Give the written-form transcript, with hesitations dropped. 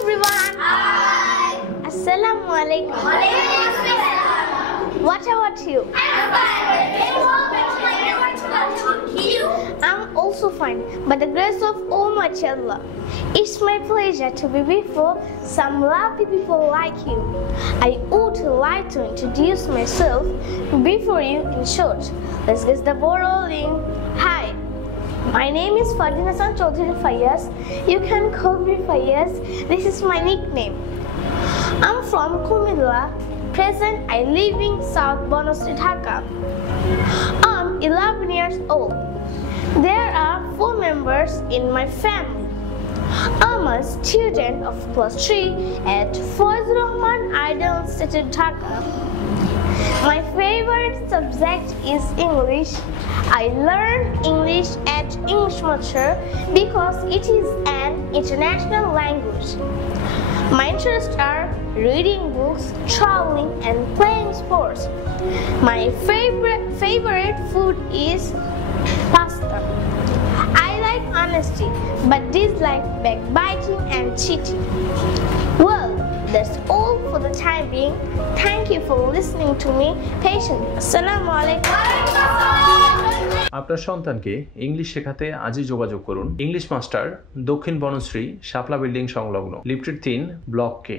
everyone. Hi. Assalamu alaikum. What about you? I'm also fine, by the grace of Almighty Allah. It's my pleasure to be before some lovely people like you. I would like to introduce myself before you in short. Let's get the ball rolling. Hi, my name is Fardin Hassan Chaudhary Fayaz. You can call me Fayaz. This is my nickname. I'm from Kumilla. Present, I live in South Bonostry, Dhaka. I'm 11 years old. There are 4 members in my family. I'm a student of class 3 at Fazlur Rahman Ideal Institute, Dhaka. My favorite subject is English. I learned English at English Mature because it is an international language. My interests are reading books, traveling, and playing sports. My favorite food is pasta. I like honesty, but dislike backbiting and cheating. Well, that's all for the time being. Thank you for listening to me patiently. Assalamu alaikum. আপনার সন্তানকে English শেখাতে আজই যোগাযোগ করুন English master দক্ষিণ বনশ্রী শাপলা building সংলগ্ন lifted 3 block কে